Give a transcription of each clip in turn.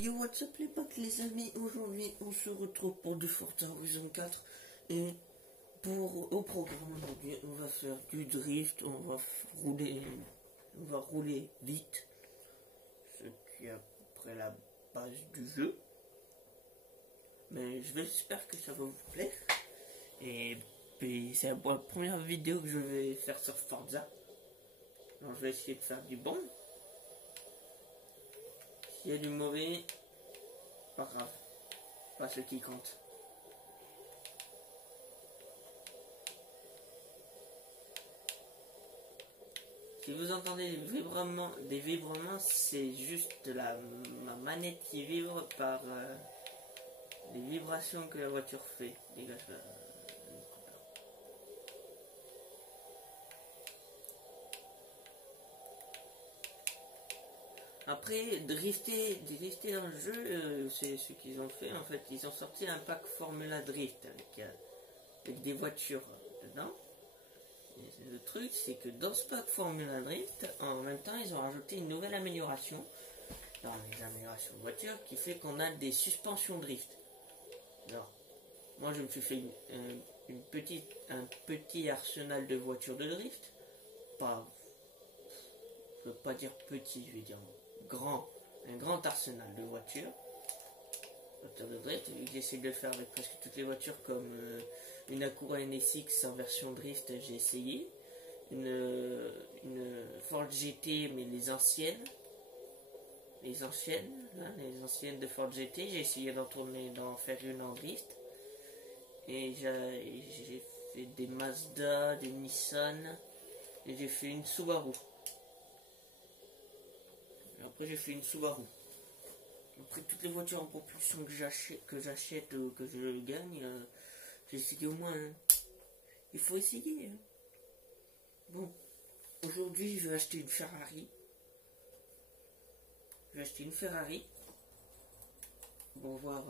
Yo, what's up les potes, les amis. Aujourd'hui on se retrouve pour du Forza Horizon 4. Et au programme aujourd'hui on va faire du drift. On va rouler vite, ce qui est à peu près la base du jeu. Mais j'espère que ça va vous plaire. Et puis c'est la première vidéo que je vais faire sur Forza. Alors je vais essayer de faire du bon. S'il y a du mauvais, pas grave, pas ce qui compte. Si vous entendez des vibrements, c'est juste ma manette qui vibre par les vibrations que la voiture fait. Dégage le coupeur. Après, drifter dans le jeu, c'est ce qu'ils ont fait. En fait, ils ont sorti un pack Formula Drift avec des voitures dedans. Et le truc, c'est que dans ce pack Formula Drift, en même temps, ils ont rajouté une nouvelle amélioration dans les améliorations de voiture qui fait qu'on a des suspensions drift. Alors, moi, je me suis fait un petit arsenal de voitures de drift. Je veux pas dire petit, je vais dire un grand arsenal de voitures de drift. J'essaie de le faire avec presque toutes les voitures, comme une Acura NSX en version drift, j'ai essayé une Ford GT, mais les anciennes de Ford GT, j'ai essayé d'en faire une en drift. Et j'ai fait des Mazda, des Nissan, et j'ai fait une Subaru. Et après j'ai fait une Subaru. Après toutes les voitures en propulsion que j'achète ou que je gagne, j'ai essayé au moins. Il faut essayer. Bon, aujourd'hui je vais acheter une Ferrari. Pour voir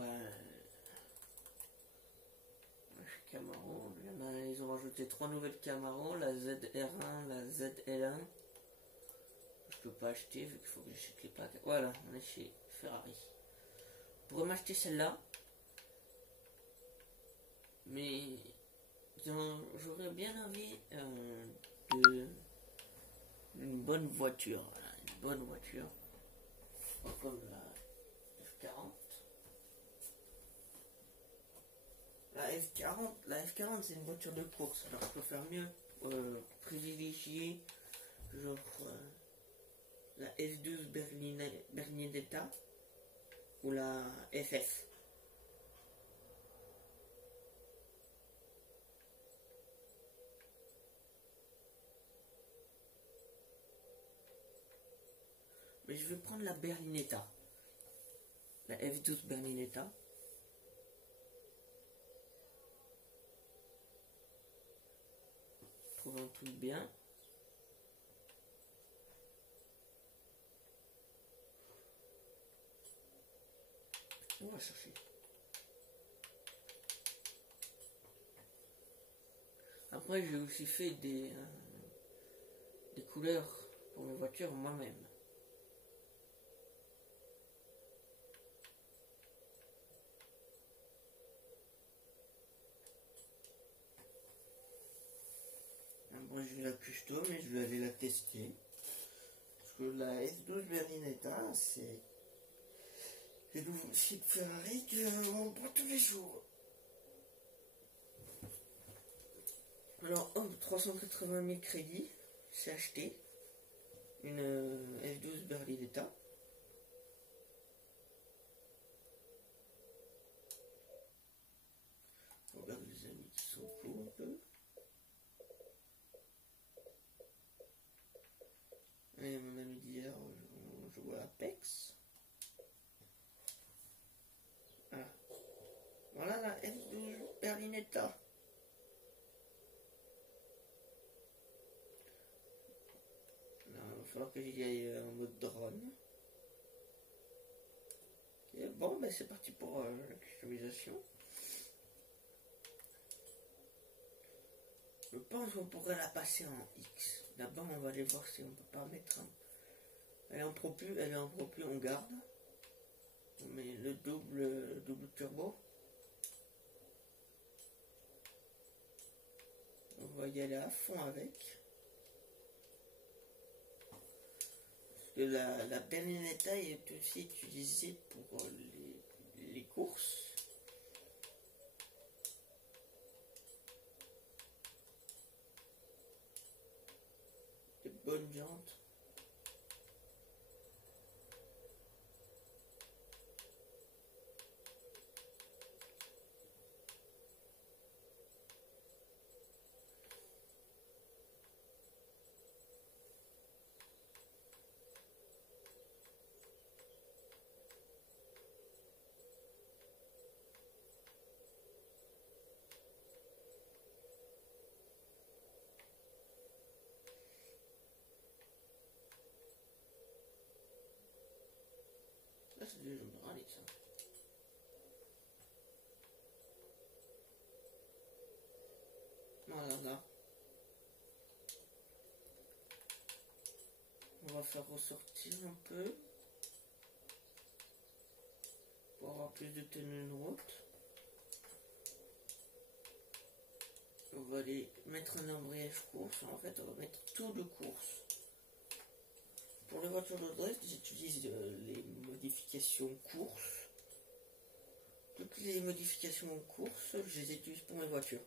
Camaro. Ils ont rajouté 3 nouvelles Camaro, la ZR1, la ZL1. Je peux pas acheter vu qu'il faut que j'achète les packs. Voilà, on est chez Ferrari. Je pourrais m'acheter celle-là, mais j'aurais bien envie d'une bonne voiture. Voilà, une bonne voiture. Comme la F40. La F40 c'est une voiture de course, alors je peux faire mieux, privilégier genre la F12 Berlinetta ou la FF. Mais je vais prendre la Berlinetta, la F12 Berlinetta. Je trouve un truc bien. On va chercher. Après, j'ai aussi fait des couleurs pour mes voitures moi-même. Après, j'ai la custom et je vais aller la tester. Parce que la F12 Berlinetta, c'est le nouveau site Ferrari que on prend tous les jours. Alors, 380 000 crédits, j'ai acheté une F12 Berlinetta. Regarde les amis qui sont fous un peu. Et mon ami d'hier, on joue à Apex. Voilà la F12 Berlinetta. Il va falloir que j'y aille en mode drone. Et bon, ben c'est parti pour la customisation. Je pense qu'on pourrait la passer en X. D'abord, on va aller voir si on peut pas mettre un... Elle est en Pro Plus, on garde. le double turbo. On va y aller à fond avec. Parce que la Berlinetta est aussi utilisée pour les courses. Des bonnes jantes. Là, c'est des jambes de rallye, ça. Voilà, là. On va faire ressortir un peu pour avoir plus de tenue de route. On va aller mettre un embrayage course. En fait, on va mettre tout de course. Pour les voitures de drift, j'utilise les modifications course. Toutes les modifications course, je les utilise pour mes voitures.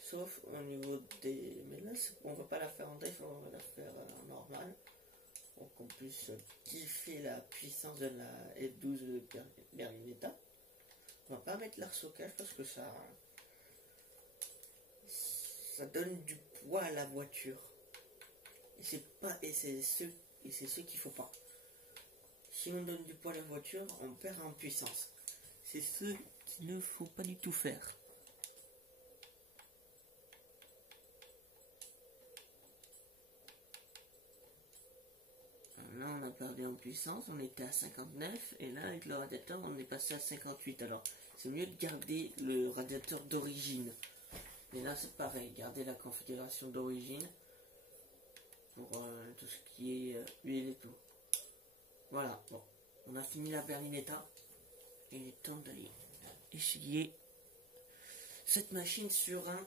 Sauf au niveau des... Mais là, on va pas la faire en drift, on va la faire en normal. Pour qu'on puisse kiffer la puissance de la F12 Berlinetta. On va pas mettre l'air-socage parce que ça donne du poids à la voiture. Et c'est ce qu'il faut pas. Si on donne du poids à la voiture, on perd en puissance. C'est ce qu'il ne faut pas du tout faire. Là, on a perdu en puissance, on était à 59 et là, avec le radiateur, on est passé à 58. Alors, c'est mieux de garder le radiateur d'origine. Et là, c'est pareil, garder la configuration d'origine pour tout ce qui est huile et tout. Voilà, bon, on a fini la Berlinetta. Il est temps d'aller essayer cette machine sur un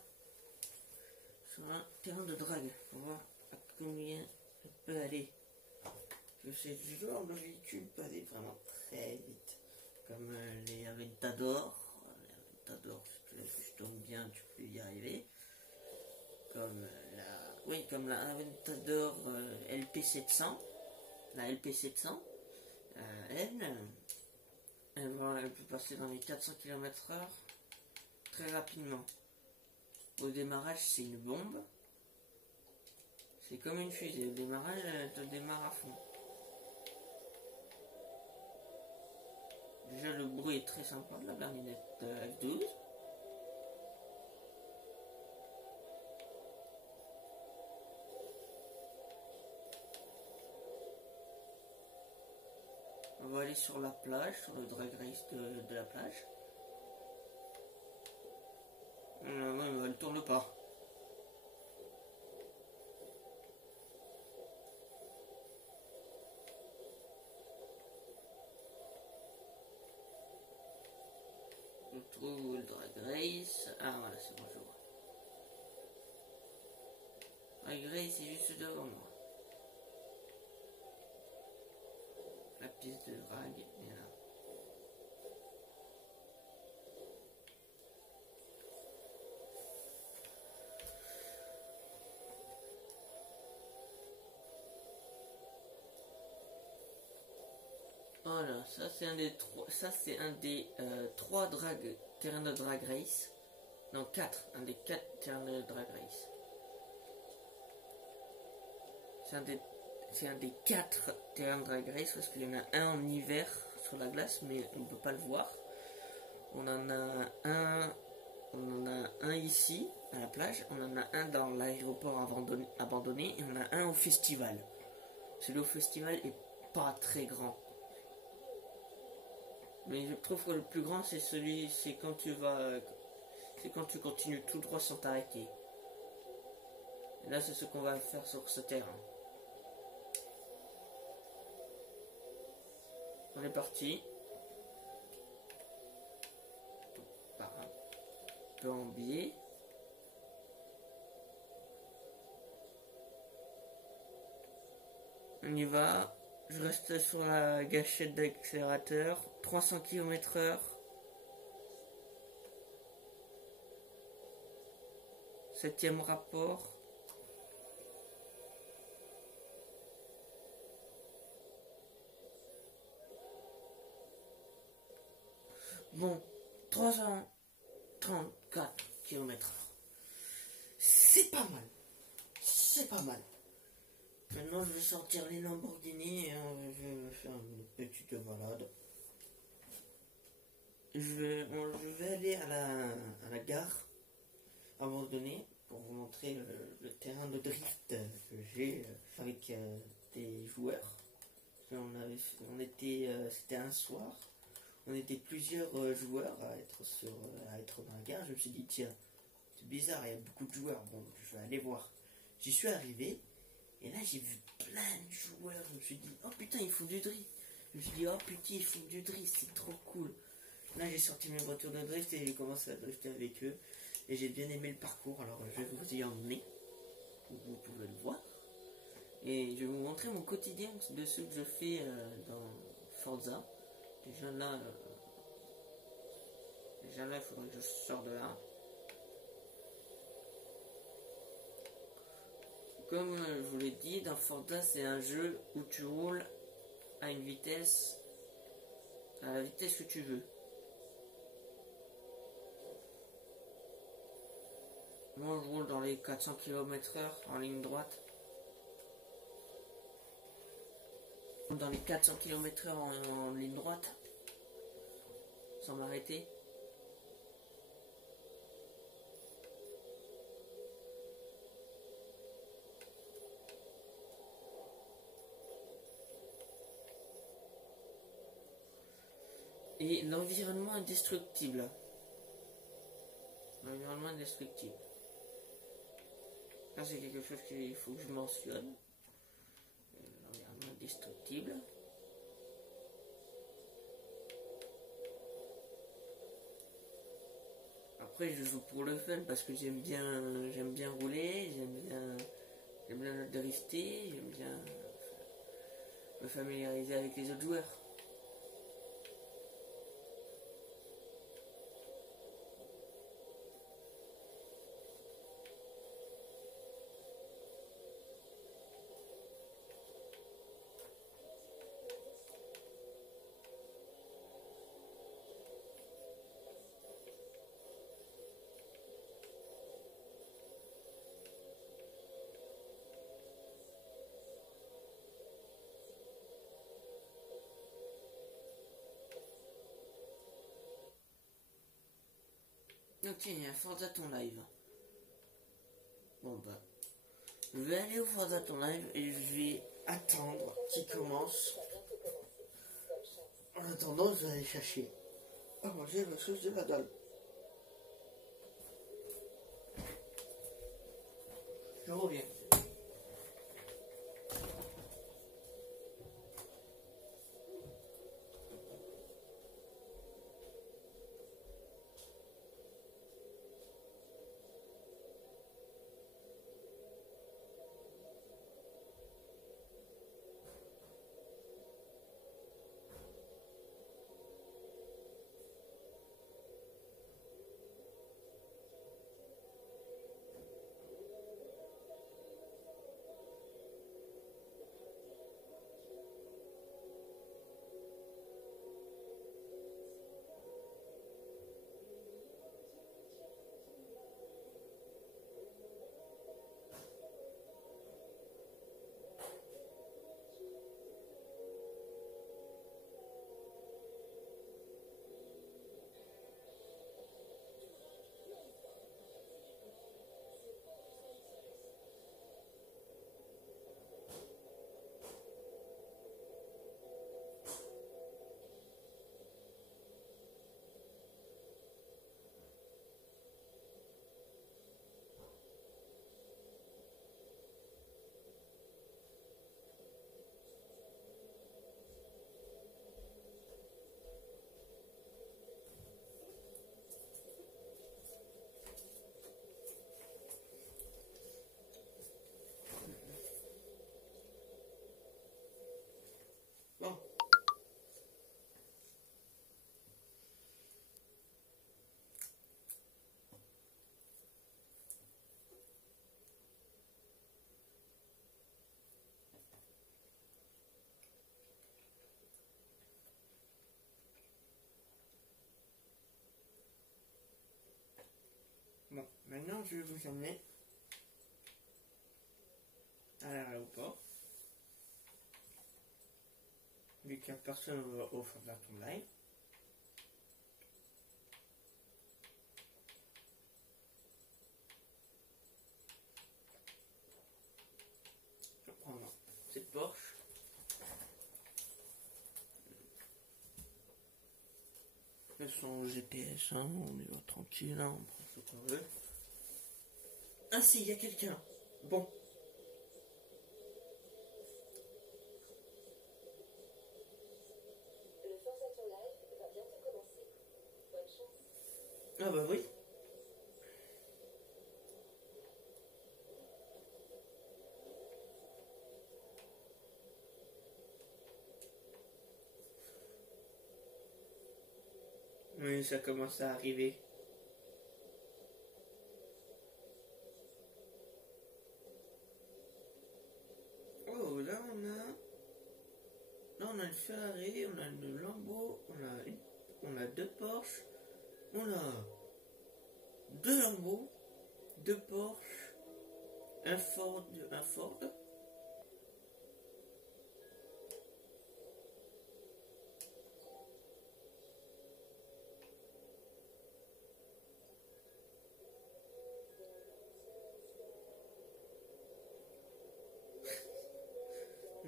terrain de drague pour voir à combien elle peut aller. Ce genre de véhicule peut aller vraiment très vite, comme les Aventador. Les Aventador, si tu tournes bien, tu peux y arriver. Comme comme la Aventador LP700, la LP700, elle peut passer dans les 400 km/h très rapidement. Au démarrage, c'est une bombe. C'est comme une fusée. Au démarrage, elle te démarre à fond. Déjà, le bruit est très sympa de la Berlinetta F12. On va aller sur la plage, sur le drag race de la plage. Ouais, elle tourne pas. On trouve le drag race. Ah voilà, c'est bon, je vois. Drag race est juste devant moi. La piste de drag est là. Voilà, ça c'est un des trois terrains de drag race. Non, 4, un des 4 terrains de drag race. C'est un des 4 terrains de drag race parce qu'il y en a un en hiver sur la glace, mais on ne peut pas le voir. On en a un ici à la plage, on en a un dans l'aéroport abandonné et on en a un au festival. Celui au festival est pas très grand. Mais je trouve que le plus grand c'est quand tu continues tout droit sans t'arrêter. Et là c'est ce qu'on va faire sur ce terrain. On est parti. peu en biais. On y va. Je reste sur la gâchette d'accélérateur. 300 km/h. 7e rapport. Bon, 334 km/h. C'est pas mal. C'est pas mal. Maintenant, je vais sortir les Lamborghini et je vais me faire une petite balade. Je vais aller à la gare abandonnée pour vous montrer le terrain de drift que j'ai avec des joueurs. C'était un soir. On était plusieurs joueurs à être dans la gare. Je me suis dit, tiens, c'est bizarre, il y a beaucoup de joueurs. Bon, je vais aller voir. J'y suis arrivé. Et là, j'ai vu plein de joueurs. Je me suis dit, oh putain, ils font du drift. Je me suis dit, oh putain, ils font du drift, c'est trop cool. Là, j'ai sorti mes voitures de drift et j'ai commencé à drifter avec eux. Et j'ai bien aimé le parcours. Alors, je vais vous y emmener. Vous pouvez le voir. Et je vais vous montrer mon quotidien de ce que je fais dans Forza. Déjà là, il faudrait que je sorte de là. Comme je vous l'ai dit, dans Forza, c'est un jeu où tu roules à la vitesse que tu veux. Moi, je roule dans les 400 km/h en ligne droite. Dans les 400 km/h en ligne droite, sans m'arrêter. Et l'environnement indestructible. L'environnement indestructible. Ça, c'est quelque chose qu'il faut que je mentionne. L'environnement indestructible. Après, je joue pour le fun parce que j'aime bien rouler, j'aime bien drifter, j'aime bien me familiariser avec les autres joueurs. Ok, il y a Forza ton live. Bon bah, je vais aller au Forza ton live et je vais attendre qu'il commence. En attendant, je vais aller chercher à manger la sauce de la dalle. Je reviens. Bon, maintenant je vais vous emmener à l'aéroport. Vu qu'il n'y a personne au fond de la tournaille. Je vais prendre cette Porsche. Elles sont au GPS, hein, on est tranquille, hein, on prend ce qu'on veut. Ah si, il y a quelqu'un. Bon. Le Forza Live va bientôt commencer. Bonne chance. Ah bah oui. Oui, ça commence à arriver. Oh, là on a une Ferrari, on a une Lambo, on a deux Porsche, on a deux Lambo, deux Porsche, un Ford.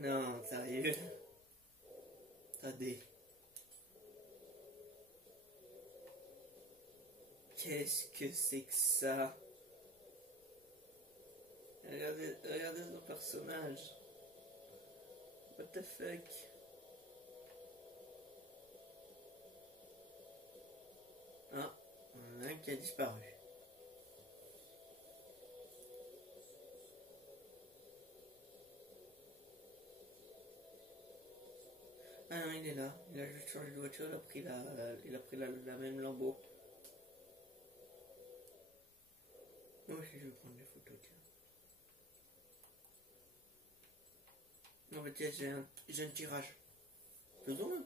Non, sérieux. Attendez. Qu'est-ce que c'est que ça? Regardez nos personnages. What the fuck? Ah, on en a un qui a disparu. Ah non, il est là. Il a juste changé de voiture, il a pris la même Lambo. Moi aussi, je vais prendre des photos, tiens. Non, mais tiens, j'ai un tirage. Faisons-le.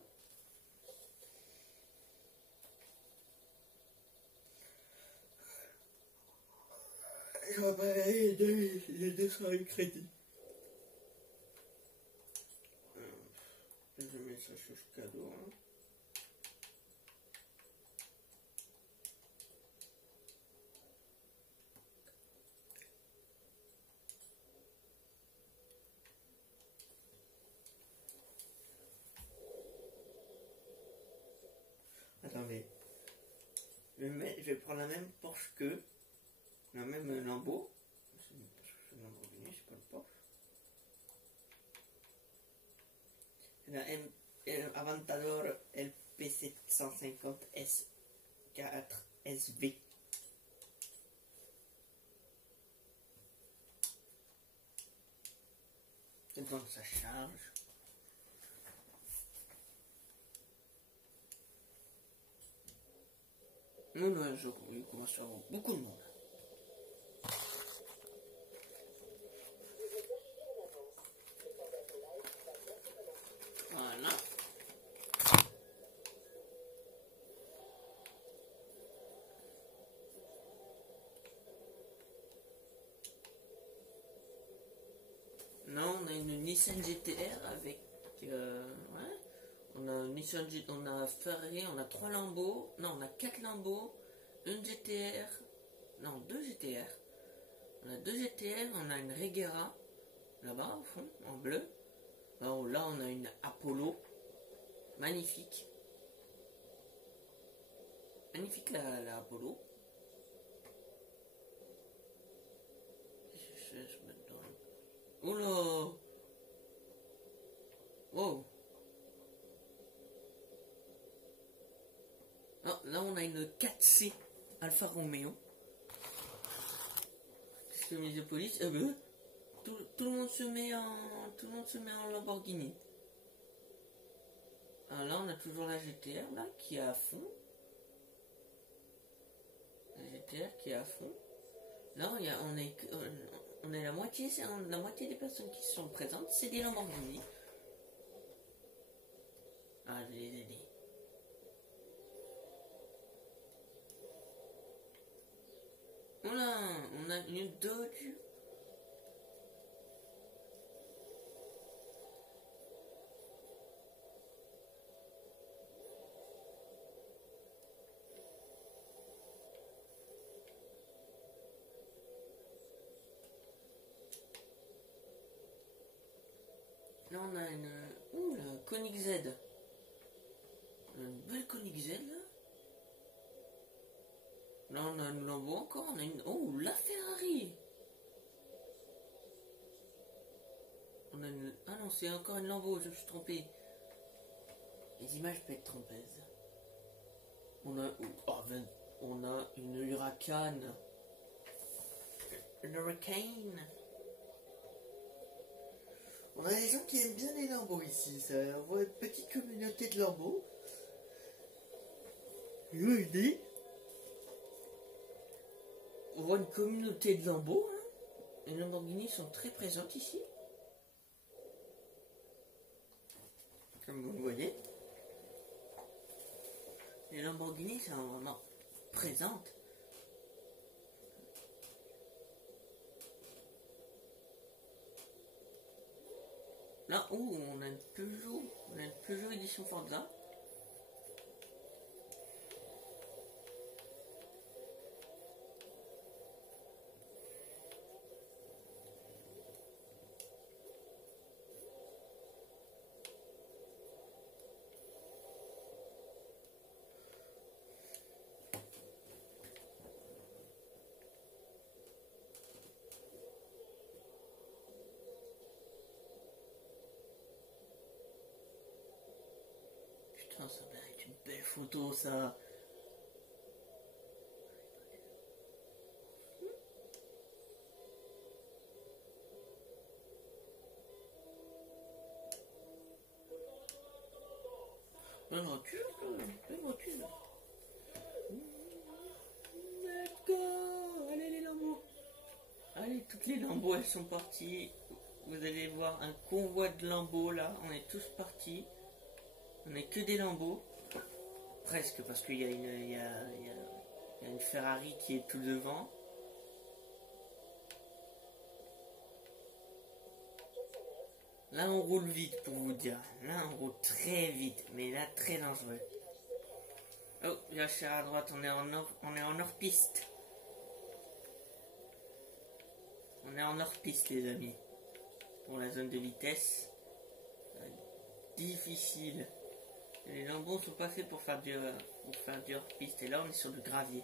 Je vais pas les 200 crédits. Je mets ça sur ce cadeau. Hein. Attendez. Je vais prendre la même Porsche que. La même Lambo. C'est une Lamborghini, c'est pas le Porsche. La Aventador LP750 S4 SV. C'est bon, ça charge. Non, il commence à y avoir beaucoup de monde. Voilà. Là, on a une Nissan GTR avec. Ouais. On a une Nissan on a Ferrari, on a 3 Lambeaux. Non, on a 4 Lambeaux. Une GTR. Non, 2 GTR. On a 2 GTR, on a une Regera. Là-bas, au fond, en bleu. Alors, là, on a une Apollo. Magnifique. Magnifique la Apollo. Je vais mettre dans... Oula! Wow! Ah, là, on a une 4C Alfa Romeo. C'est comme les police. Tout le monde se met en Lamborghini. Alors là, on a toujours la GTR là qui est à fond. La GTR qui est à fond. Là, on est la moitié des personnes qui sont présentes, c'est des Lamborghini. Ah, je vais les aider. a une Dodge. Là on a une... Ouh, la Koenigsegg. On a une belle Koenigsegg là. Là on a une Lambo encore, on a une... Oh, la Ferrari. On a une... Ah non, c'est encore une Lambo, je me suis trompé. Les images peuvent être trompeuses. On a... Oh, on a une Huracan. Une Hurricane. On a des gens qui aiment bien les Lambeaux ici. Ça, on voit une petite communauté de Lambeaux. Oui. On voit une communauté de Lambeaux. Hein. Les Lamborghini sont très présentes ici. Comme vous le voyez. Les Lamborghini sont vraiment présentes. Là, on a une Peugeot édition Forza. Putain, ça va être une belle photo, ça. La voiture, la voiture. D'accord, allez les Lambeaux. Allez, toutes les Lambeaux, elles sont parties. Vous allez voir un convoi de Lambeaux là, on est tous partis. On n'est que des Lambeaux. Presque, parce qu'il y a une Ferrari qui est tout devant. Là, on roule vite pour vous dire. Là, on roule très vite, mais là, très dangereux. Oh, lâchez à droite, on est en hors-piste. On est en hors-piste, les amis. Pour la zone de vitesse. Difficile. Les Lambeaux sont pas faits pour faire du hors-piste. Et là, on est sur du gravier.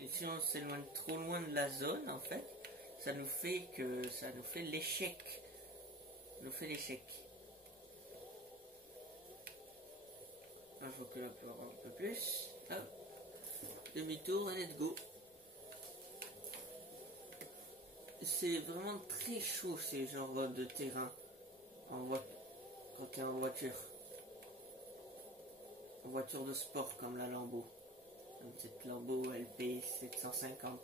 Et si on s'éloigne trop loin de la zone, en fait, ça nous fait l'échec. Ça nous fait l'échec. Je recule un peu plus. Hop. Demi-tour et let's go. C'est vraiment très chaud ces genres de terrain quand tu es en voiture. En voiture de sport comme la Lambo. Comme cette Lambo LP 750-4.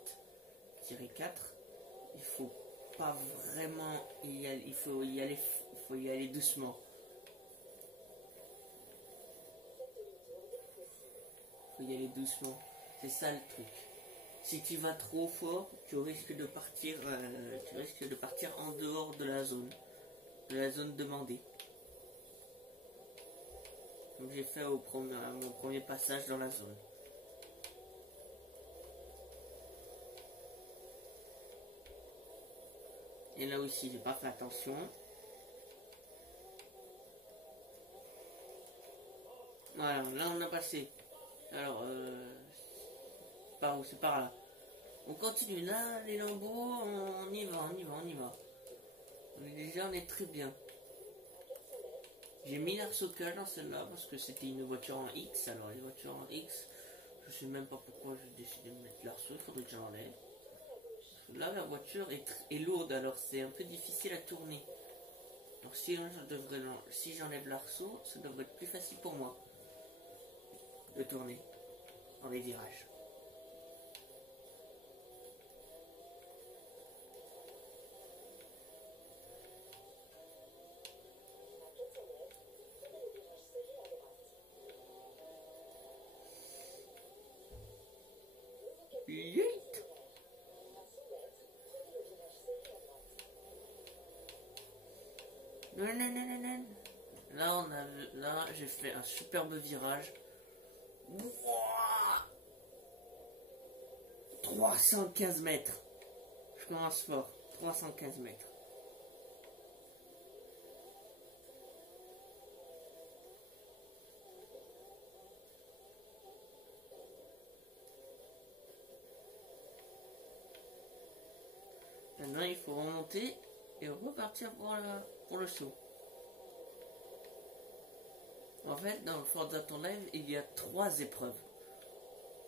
Il faut pas vraiment y aller, il faut y aller doucement. Il faut y aller doucement. C'est ça le truc. Si tu vas trop fort, tu risques de partir en dehors de la zone demandée. Comme j'ai fait à mon premier passage dans la zone. Et là aussi, j'ai pas fait attention. Voilà, là on a passé. Alors, par où? C'est par là. On continue là, les Lambeaux, on y va. On est très bien. J'ai mis l'arsocal dans celle-là parce que c'était une voiture en X. Alors les voitures en X, je sais même pas pourquoi j'ai décidé de mettre l'arceau, il faudrait que j'enlève. Là la voiture est lourde, alors c'est un peu difficile à tourner. Donc si j'enlève l'arceau, ça devrait être plus facile pour moi de tourner dans les virages. Yeet. Non, non, non, non, non. Là, j'ai fait un superbe virage. Wouah, 315 mètres. Je commence fort. 315 mètres. Maintenant, il faut remonter et repartir pour le saut. En fait, dans le Forza Ton Live, il y a 3 épreuves.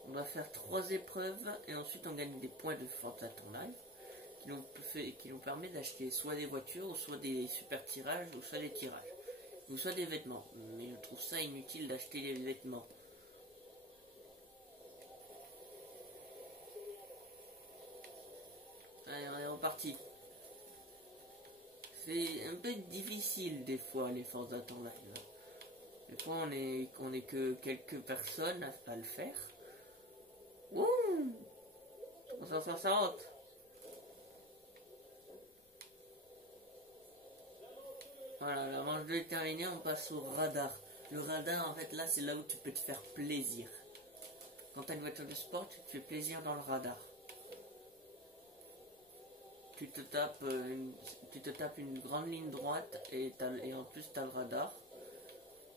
On va faire 3 épreuves et ensuite on gagne des points de Forza Ton Live qui nous permet d'acheter soit des voitures, ou soit des super tirages, ou soit des tirages, ou soit des vêtements. Mais je trouve ça inutile d'acheter des vêtements. Allez, on est reparti. C'est un peu difficile des fois les Forza Ton Live. Des fois on est que quelques personnes à le faire. Wouh, 360. Voilà, la manche 2 est terminée, on passe au radar. Le radar, en fait, là, c'est là où tu peux te faire plaisir. Quand tu as une voiture de sport, tu te fais plaisir dans le radar. Tu te tapes une grande ligne droite et en plus, tu as le radar.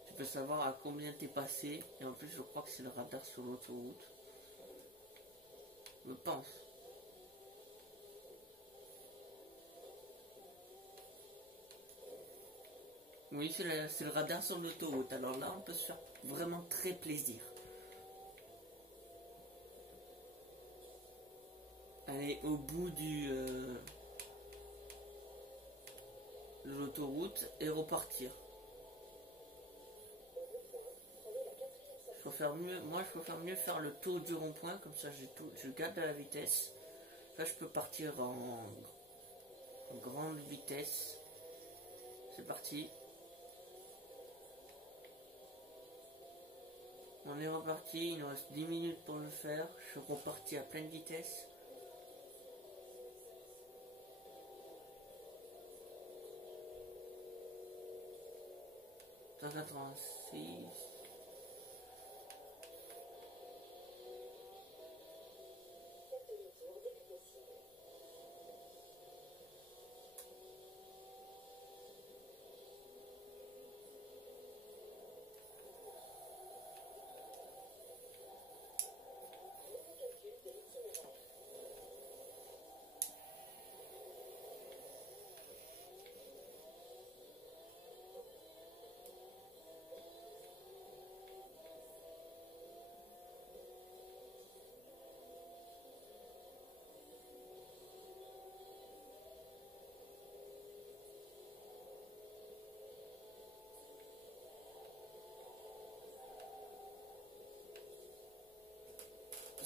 Tu peux savoir à combien t'es passé. Et en plus, je crois que c'est le radar sur l'autoroute. Je pense. Oui, c'est le radar sur l'autoroute. Alors là, on peut se faire vraiment très plaisir. Aller au bout de l'autoroute et repartir. Moi, je préfère mieux faire le tour du rond-point, comme ça je garde de la vitesse. Là, je peux partir en grande vitesse. C'est parti. On est reparti, il nous reste 10 minutes pour le faire. Je suis reparti à pleine vitesse. ...186...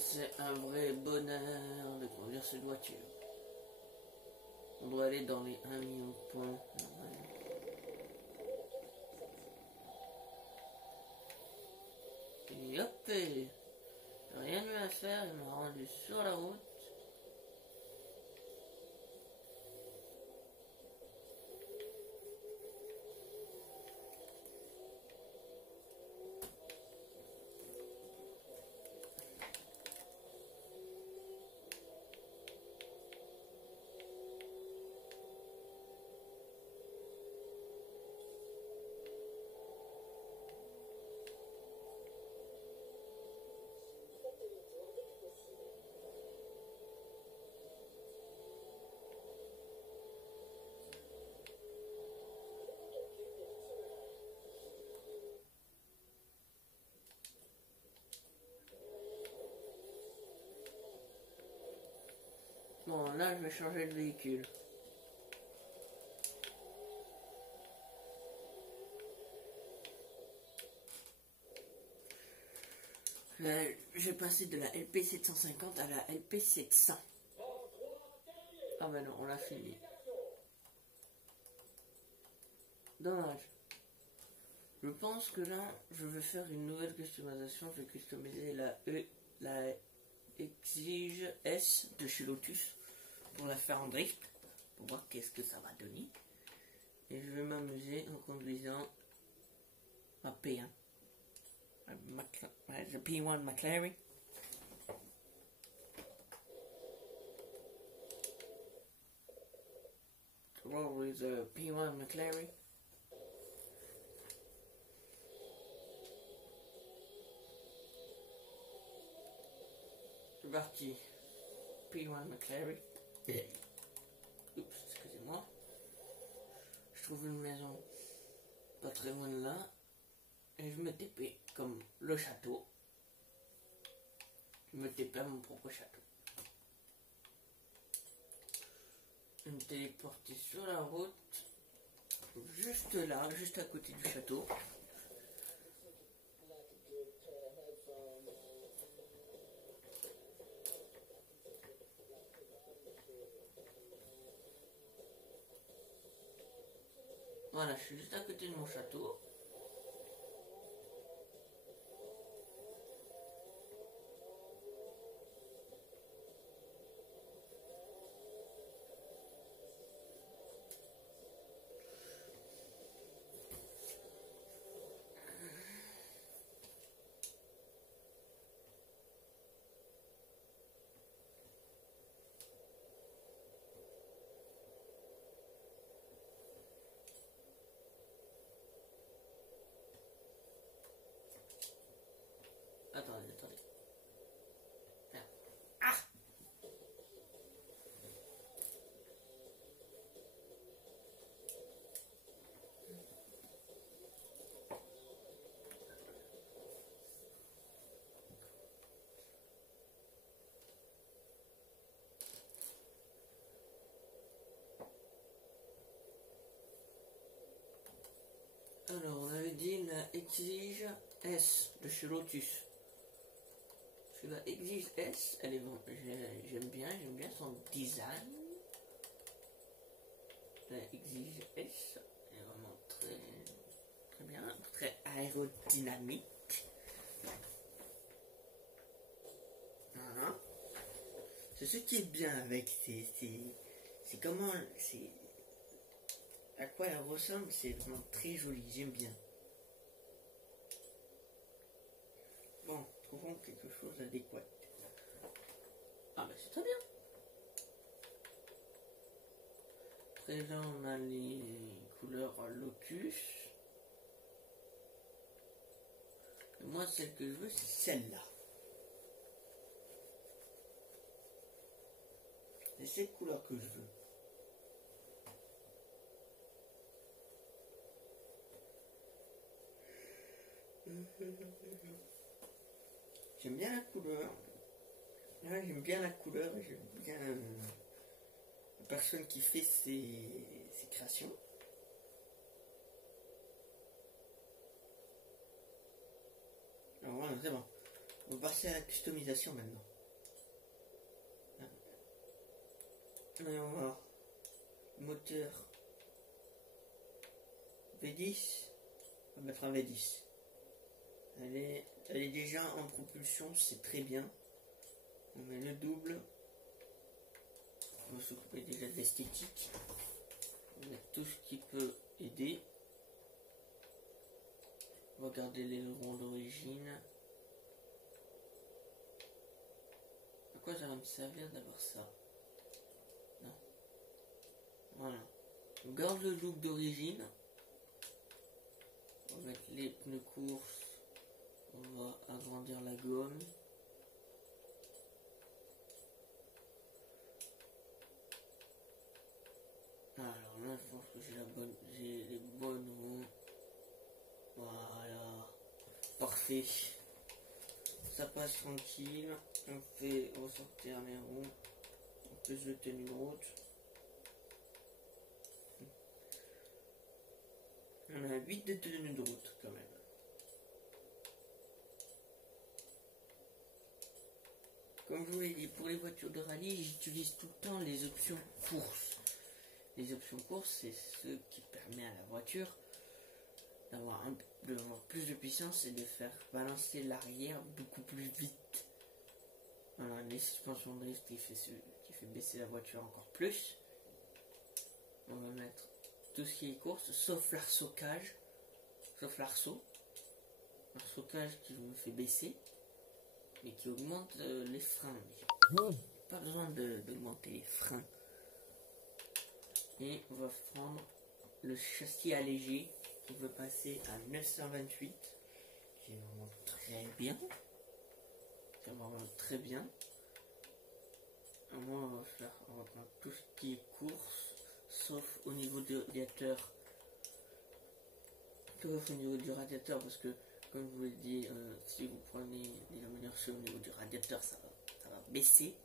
C'est un vrai bonheur de conduire cette voiture. On doit aller dans les 1 million de points. Et hop, rien de à faire, il m'a rendu sur la route. Bon, là, je vais changer de véhicule. Je vais passer de la LP 750 à la LP 700. Ah ben non, on l'a fini. Dommage. Je pense que là, je vais faire une nouvelle customisation. Je vais customiser la Exige S de chez Lotus pour la faire en drift, pour voir qu'est-ce que ça va donner. Et je vais m'amuser en conduisant ma P1. The P1 McLaren. To roll with the P1 McLaren. C'est parti. P1 McLaren. Oups, excusez-moi. Je trouve une maison pas très loin de là. Et je me TP comme le château. Je me TP à mon propre château. Je me téléporter sur la route. Juste là, juste à côté du château. Voilà, je suis juste à côté de mon château. Attendez. Ah! Alors, on avait dit la Exige S de chez Lotus. Parce que la Exige S, elle est j'aime bien son design. La Exige S est vraiment très bien, très aérodynamique. Voilà. C'est ce qui est bien avec c'est comment c'est à quoi elle ressemble, c'est vraiment très joli, j'aime bien. Bon, trouvons quelque chose d'adéquat. Ah ben c'est très bien. Après là on a les couleurs Lotus. Et moi celle que je veux c'est celle-là. C'est cette couleur que je veux. J'aime bien la couleur. Ouais, j'aime bien la couleur et j'aime bien la personne qui fait ses créations. Alors voilà, c'est bon. On va passer à la customisation maintenant. Allez, on va voir. Moteur V10. On va mettre un V10. Elle est déjà en propulsion, c'est très bien. On met le double. On va s'occuper déjà de l'esthétique. On va mettre tout ce qui peut aider. On va garder les ronds d'origine. À quoi ça va me servir d'avoir ça? Non. Voilà. On garde le look d'origine. On va mettre les pneus course. On va agrandir la gomme. Alors là, je pense que j'ai les bonnes roues. Voilà. Parfait. Ça passe tranquille. On fait ressortir les roues. On peut se tenir une route. On a 8 de tenue de route quand même. Comme je vous l'ai dit, pour les voitures de rallye, j'utilise tout le temps les options course. Les options course, c'est ce qui permet à la voiture d'avoir plus de puissance et de faire balancer l'arrière beaucoup plus vite. Voilà, les suspensions drift qui fait baisser la voiture encore plus. On va mettre tout ce qui est course, sauf l'arceau cage, sauf l'arceau cage qui me fait baisser, mais qui augmente les freins. Pas besoin d'augmenter les freins. Et on va prendre le châssis allégé qui veut passer à 928, qui est vraiment très bien. C'est vraiment très bien. Moi, on va prendre tout ce qui est course, sauf au niveau du radiateur. Sauf au niveau du radiateur, parce que, comme je vous l'ai dit, si vous prenez les améliorés au niveau du radiateur, ça va baisser.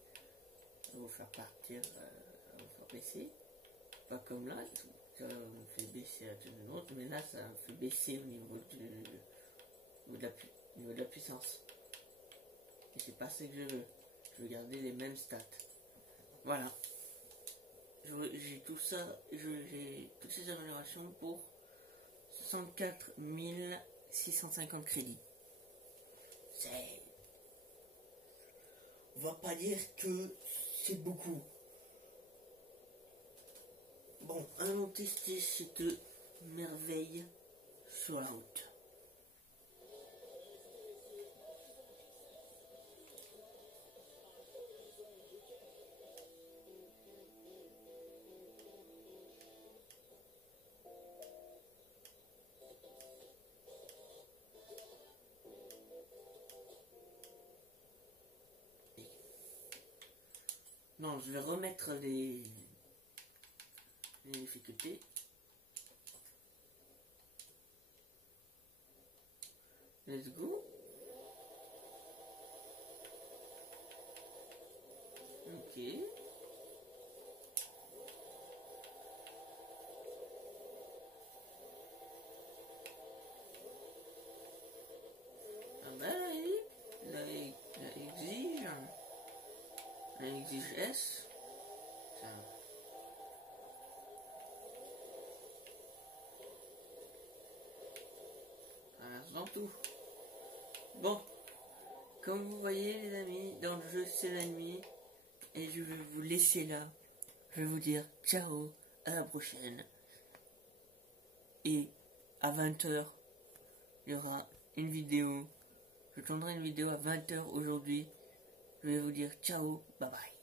Ça va vous faire partir, ça va vous faire baisser. Pas comme là, ça me fait baisser à tout le monde, mais là, ça me fait baisser au niveau de la puissance. Et c'est pas ce que je veux. Je veux garder les mêmes stats. Voilà. J'ai tout ça, j'ai toutes ces améliorations pour 64 650 crédits. On va pas dire que c'est beaucoup. Bon, allons tester cette merveille sur la route. Non, je vais remettre les difficultés. Let's go. Ok. Ah bah oui, la exige S. Ça. Dans tout. Bon, comme vous voyez les amis, dans le jeu c'est la nuit et je vais vous laisser là. Je vais vous dire ciao, à la prochaine. Et à 20h, il y aura une vidéo. Je tournerai une vidéo à 20h aujourd'hui. Je vais vous dire ciao, bye bye.